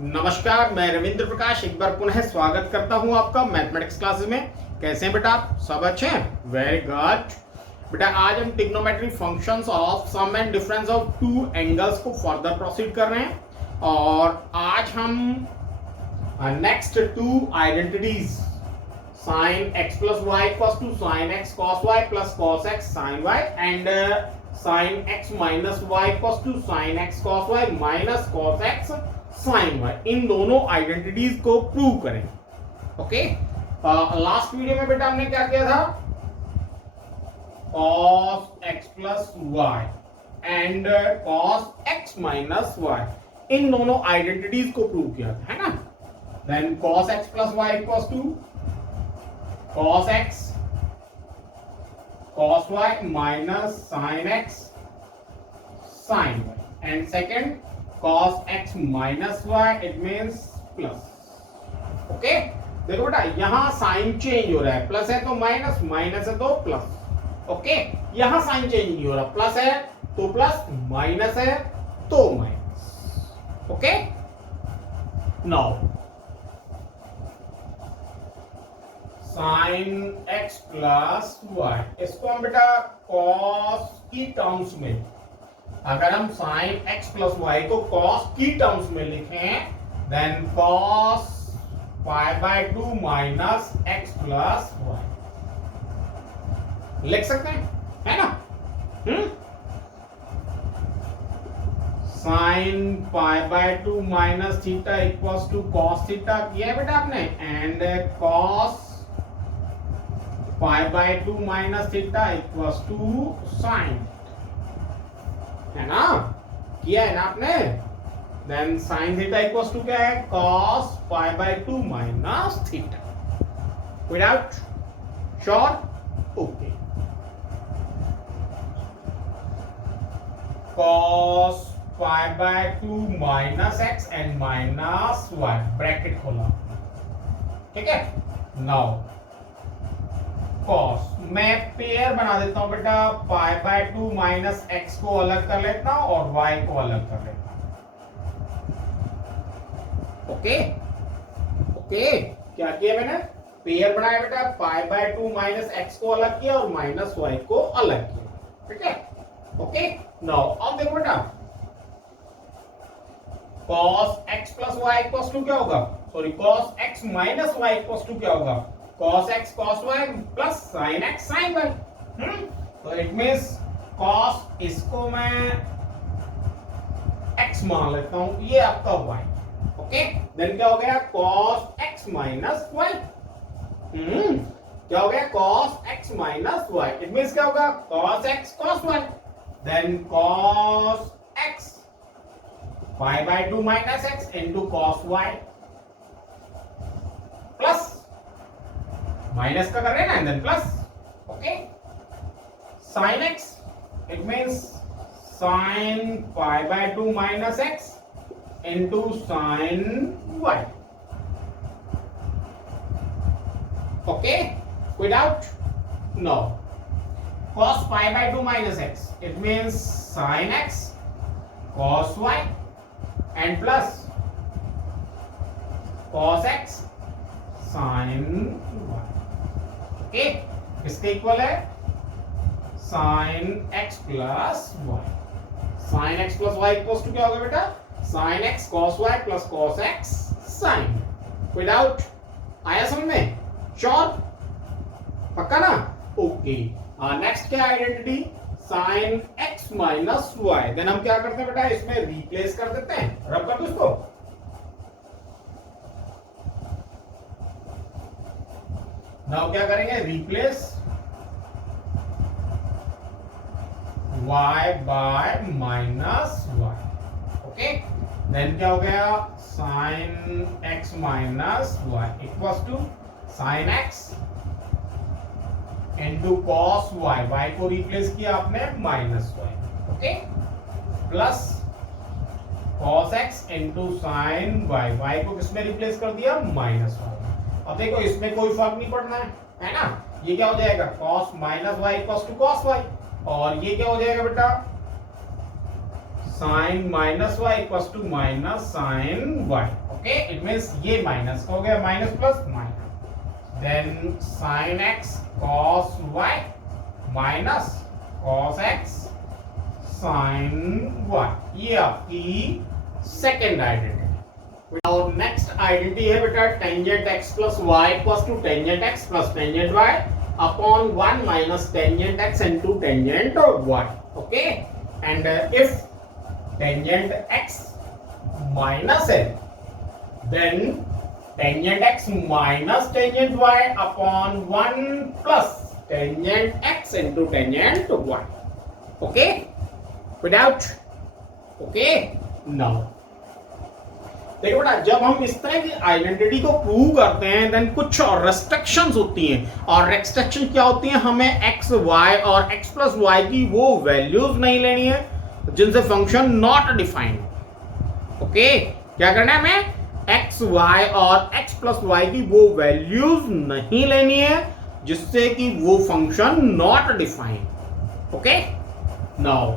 नमस्कार, मैं रविंद्र प्रकाश एक बार पुनः स्वागत करता हूं आपका मैथमेटिक्स क्लासेस में। कैसे हैं बेटा आप? सब अच्छे हैं? वेरी गुड बेटा। आज हम trigonometry functions of sum and difference of two angles को फर्दर प्रोसीड कर रहे हैं और आज हम next two identities sin x plus y equals to sin x cos y plus cos x sin y and sin x minus y equals to sin x cos y minus cos x sin y, इन दोनों identities को prove करें। Okay, last video में बेटा हमने क्या किया था? cos x plus y and cos x minus y, इन दोनों आइडेंटिटीज को प्रूव किया था, है ना? Then cos x plus y equals to cos x cos y minus sin x sin y, and second cos x minus y, it means plus। Okay, देखो बेटा यहां sign change हो रहा है, प्लस है तो माइनस, माइनस है तो प्लस। ओके, यहां साइन चेंज नहीं हो रहा, प्लस है तो प्लस, माइनस है तो minus. Okay, now sine x plus y, इसको हम बेटा cos की टर्म्स में, अगर हम साइन x प्लस वाई को cos की टर्म्स में लिखें, then cos pi by 2 minus x plus y लिख सकते हैं, है ना? Sine pi by 2 minus theta equals to cos theta किया है बेटा आपने, and cos pi by 2 minus theta equals to sine, है ना? किया है ना आपने? Then sine theta equals to क्या है? cos pi by 2 minus theta. Without sure? Okay, cos pi by 2 minus x and minus y, bracket खोला, ठीक है? नाउ cos, मैं पेयर बना देता हूं बेटा, पाई बाय 2 माइनस एक्स को अलग कर लेता हूं और y को अलग कर लेता हूं। ओके ओके, क्या किया मैंने? पेयर बनाया बेटा, पाई बाय 2 माइनस एक्स को अलग किया और माइनस y को अलग किया, ठीक है? ओके, नाउ अब देखो बेटा, cos x plus y equals to क्या होगा? Sorry, cos x minus y equals to क्या होगा? cos x cos y plus sin x sin y। तो इट मींस cos, इसको मैं x मान लेता हूं, ये आपका y। ओके, देन क्या हो गया? cos x minus y। क्या हो गया? cos x minus y, it means क्या होगा? cos x cos y, then cos x pi by 2 minus x into cos y plus minus का कर रहे हैं ना, then plus. Okay, sin x, it means sin pi by 2 minus x into sin y। Okay, without? No, cos pi by 2 minus x, it means sin x cos y and plus cos x sin y। Okay, इसके equal है sin x plus y. sin x plus y equals to क्या होगा बेटा? sin x cos y plus cos x sin। Without? आया समझ में? Sure? पक्का ना? ओके, नेक्स्ट क्या identity? sin x minus y. Then हम क्या करते हैं बेटा? इसमें रिप्लेस कर देते हैं, रब कर दो इसको। नाउ क्या करेंगे? Replace y by minus y. Okay, then क्या हो गया? sin x minus y equals to sin x into cos y, y को रिप्लेस किया आपने minus y, okay, plus cos x into sin y, y को किसमें रिप्लेस कर दिया? Minus y. अब देखो इसमें कोई फर्क नहीं पड़ना है ना? ये क्या हो जाएगा? cos minus y equals to cos y, और ये क्या हो जाएगा बेटा? Sine minus y equals to minus sine y. Okay, it means ये माइनस हो गया, minus plus minus, then sin x cos y minus cos x sin y, ये आपकी सेकेंड आइडेंटिटी। और नेक्स्ट आइडेंटिटी है बेटा tangent x plus y equals to tangent x plus tangent y upon 1 minus tangent x into tangent y, okay, and if tangent x minus है then tangent x minus tangent y upon 1 plus tangent x into tangent y, okay, without, okay, now देखो बेटा, जब हम इस तरह की identity को prove करते हैं देन कुछ और रेस्ट्रिक्शंस होती हैं, और रेस्ट्रिक्शन क्या होती है, हमें x y और x प्लस वाई की वो वैल्यूज नहीं लेनी है जिनसे फंक्शन नॉट डिफाइंड, ओके, क्या करना है, हमें x y और x प्लस वाई की वो वैल्यूज नहीं लेनी है जिससे कि वो function not defined, okay. Now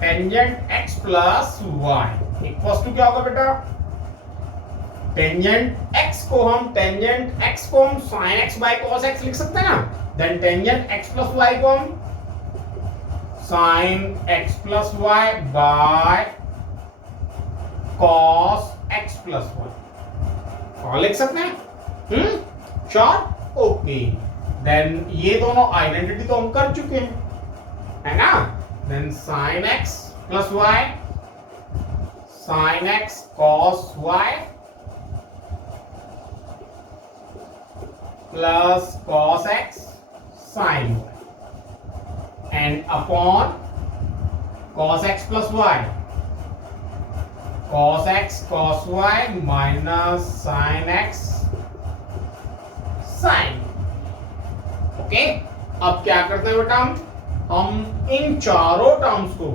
tangent x plus y equals to क्या होगा बेटा, टेंजेंट x को हम sin x by cos x लिख सकते हैं ना, then tangent x plus y को हम sin x plus y by cos x plus y और लिख सकते हैं, श्योर, ओके, देन ये दोनों आइडेंटिटी तो हम कर चुके हैं, है ना, then sin x plus y sin x cos y plus cos x sin y and upon cos x plus y cos x cos y minus sin x sin, okay. अब क्या करते हैं बेटा, हम इन चारों टर्म्स को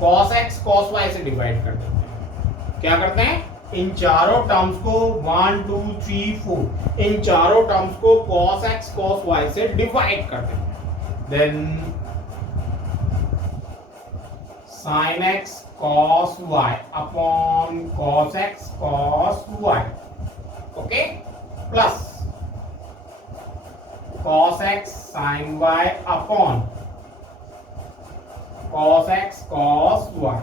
cos x cos y से divide कर देते हैं। क्या करते हैं, इन चारों टर्म्स को 1 2 3 4 इन चारों टर्म्स को cos x cos y से डिवाइड कर देते हैं, then sin x cos y upon cos x cos y, okay, plus cos x sin y upon cos x cos y,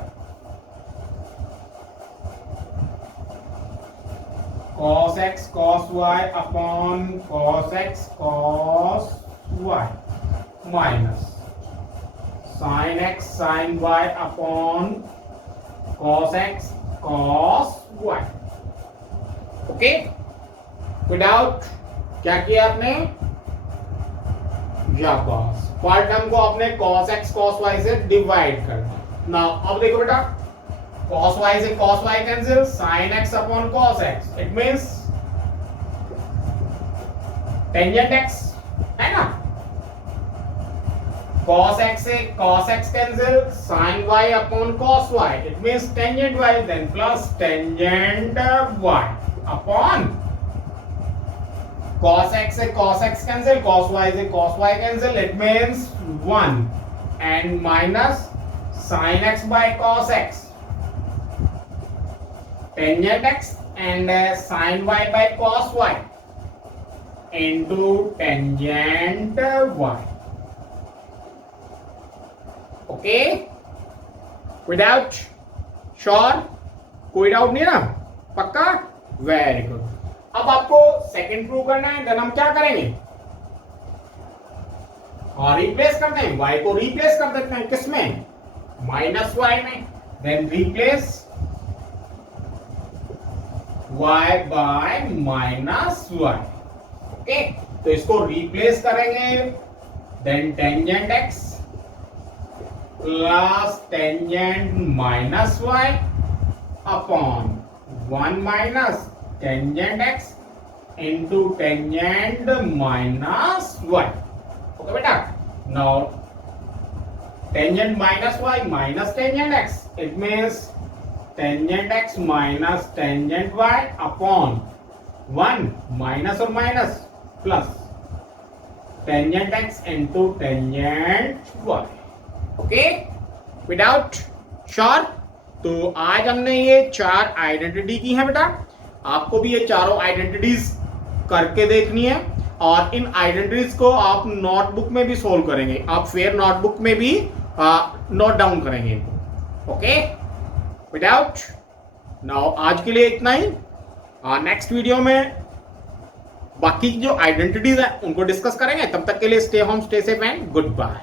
cos x cos y upon cos x cos y minus sin x sin y upon cos x cos y, okay, without क्या किया आपने, या cos पर term को आपने cos x cos y से divide कर दिया। नाउ अब देखो बेटा, cos y से cos y cancel, sin x upon cos x, it means tangent x है ना, cos x से cos x cancel, sin y upon cos y, it means tangent y, then plus tangent y upon cos x से cos x cancel, cos y से cos y cancel, it means 1 and minus sin x by cos x, tangent x and sin y by cos y into tangent y, okay, without, sure, कोई doubt नहीं ना, पक्का, very good. अब आपको second prove करना है, then हम क्या करेंगे, और रिप्लेस करते हैं, y को रिप्लेस कर देते हैं किसमें, माइनस y में, then replace y by minus y, okay, तो इसको रिप्लेस करेंगे, then tangent x plus tangent minus y upon 1 minus tangent x into tangent minus y, okay बेटा। Now tangent minus y minus tangent x, it means tangent x minus tangent y upon 1 minus और minus plus tangent x into tangent y, okay, without, sure, तो आज हमने ये 4 identity की है बेटा, आपको भी ये चारों आइडेंटिटीज करके देखनी है और इन आइडेंटिटीज को आप नोटबुक में भी सोल्व करेंगे, आप फेयर नोटबुक में भी नोट डाउन करेंगे इनको। ओके, विदाउट नाउ आज के लिए इतना ही। नेक्स्ट वीडियो में बाकी जो आइडेंटिटीज है उनको डिस्कस करेंगे। तब तक के लिए stay home, stay safe and good bye.